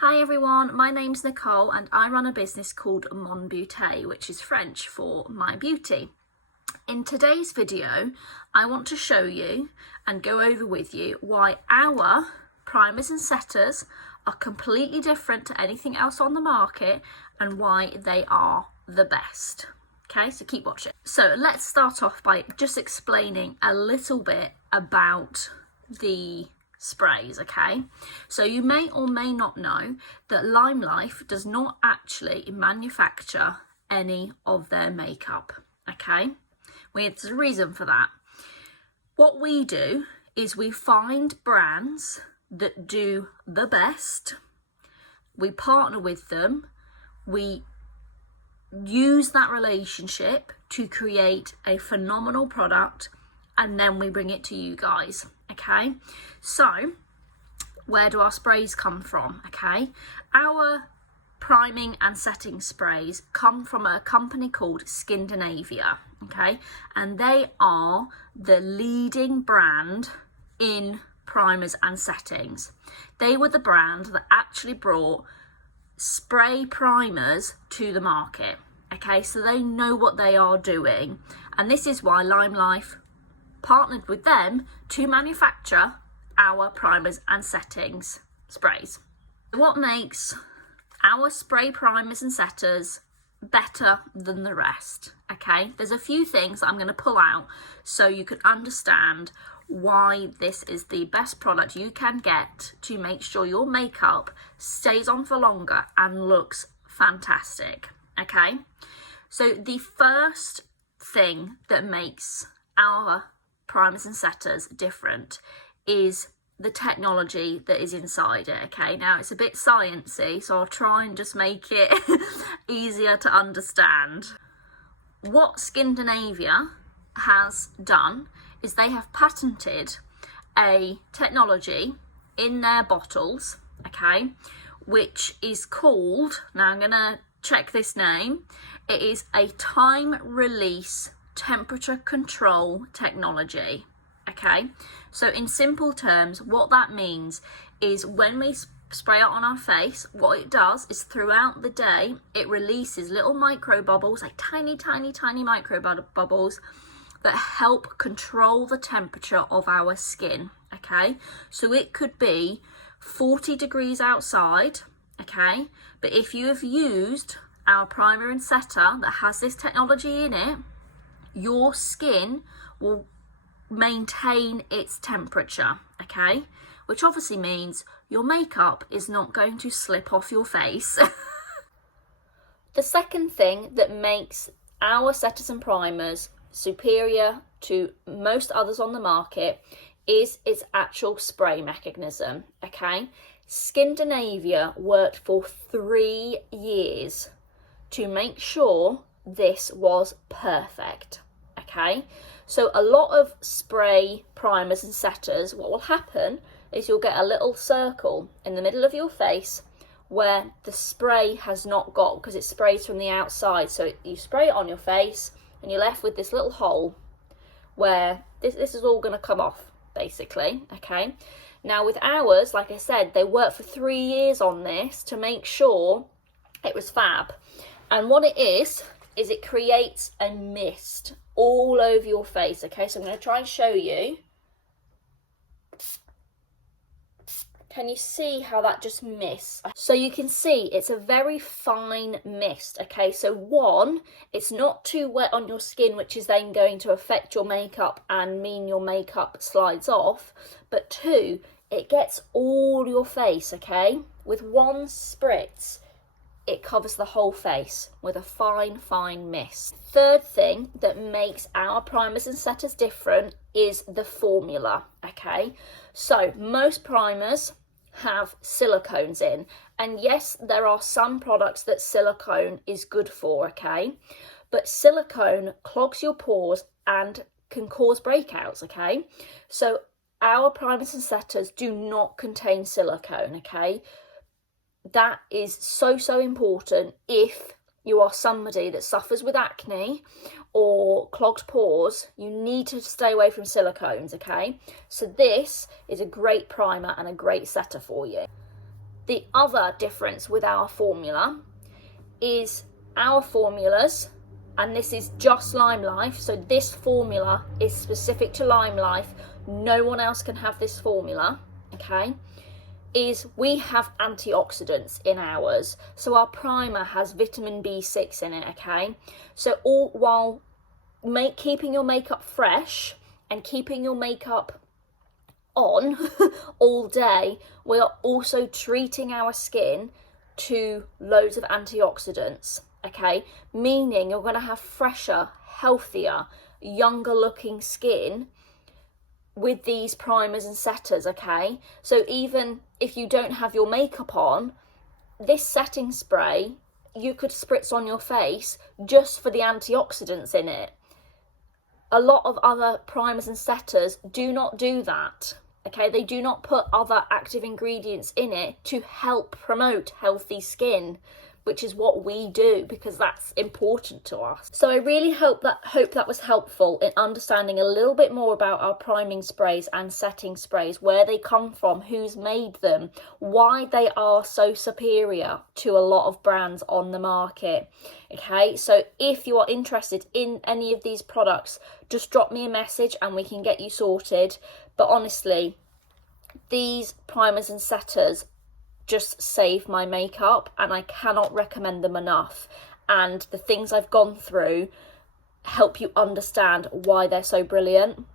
Hi everyone, my name's Nicole and I run a business called Mon Beauté, which is French for My Beauty. In today's video, I want to show you and go over with you why our primers and setters are completely different to anything else on the market and why they are the best. Okay, so keep watching. So let's start off by just explaining a little bit about the sprays, okay? So you may or may not know that Limelife does not actually manufacture any of their makeup, okay? There's a reason for that. What we do is we find brands that do the best, we partner with them, we use that relationship to create a phenomenal product, and then we bring it to you guys. Okay, so where do our sprays come from? Okay, our priming and setting sprays come from a company called Scandinavia. Okay, and they are the leading brand in primers and settings. They were the brand that actually brought spray primers to the market. Okay, so they know what they are doing, and this is why Limelife partnered with them to manufacture our primers and settings sprays. What makes our spray primers and setters better than the rest? Okay, there's a few things that I'm going to pull out so you can understand why this is the best product you can get to make sure your makeup stays on for longer and looks fantastic. Okay, so the first thing that makes our primers and setters different is the technology that is inside it. Okay, now it's a bit sciencey, so I'll try and just make it easier to understand. What Scandinavia has done is they have patented a technology in their bottles, okay, which is called, now I'm gonna check this name, it is a time release temperature control technology. Okay, so in simple terms, what that means is when we spray it on our face, what it does is throughout the day it releases little micro bubbles, like tiny micro bubbles that help control the temperature of our skin. Okay, so it could be 40 degrees outside, okay, but if you have used our primer and setter that has this technology in it, your skin will maintain its temperature, okay? Which obviously means your makeup is not going to slip off your face. The second thing that makes our setters and primers superior to most others on the market is its actual spray mechanism, okay? Scandinavia worked for 3 years to make sure this was perfect. Okay, so a lot of spray primers and setters, what will happen is you'll get a little circle in the middle of your face where the spray has not got, because it sprays from the outside. So you spray it on your face and you're left with this little hole where this is all going to come off, basically. Okay, now with ours, like I said, they worked for 3 years on this to make sure it was fab. And what it is it creates a mist all over your face. Okay, so I'm going to try and show you. Can you see how that just mists? So you can see it's a very fine mist. Okay, so one, it's not too wet on your skin, which is then going to affect your makeup and mean your makeup slides off. But two, it gets all your face, okay? With one spritz, it covers the whole face with a fine mist. Third thing that makes our primers and setters different is the formula, okay? So most primers have silicones in, and yes, there are some products that silicone is good for, okay? But silicone clogs your pores and can cause breakouts, okay? So our primers and setters do not contain silicone, okay? That is so important if you are somebody that suffers with acne or clogged pores. You need to stay away from silicones, okay? So this is a great primer and a great setter for you. The other difference with our formula is our formulas, and this is just Limelife, so this formula is specific to Limelife, no one else can have this formula, okay, is we have antioxidants in ours. So our primer has vitamin B6 in it, okay, so all while keeping your makeup fresh and keeping your makeup on all day, we are also treating our skin to loads of antioxidants, okay, meaning you're going to have fresher, healthier, younger looking skin with these primers and setters, okay. So even if you don't have your makeup on, this setting spray you could spritz on your face just for the antioxidants in it. A lot of other primers and setters do not do that, okay, they do not put other active ingredients in it to help promote healthy skin, which is what we do because that's important to us. So I really hope that was helpful in understanding a little bit more about our priming sprays and setting sprays, where they come from, who's made them, why they are so superior to a lot of brands on the market. Okay, so if you are interested in any of these products, just drop me a message and we can get you sorted. But honestly, these primers and setters just save my makeup and I cannot recommend them enough. And the things I've gone through help you understand why they're so brilliant.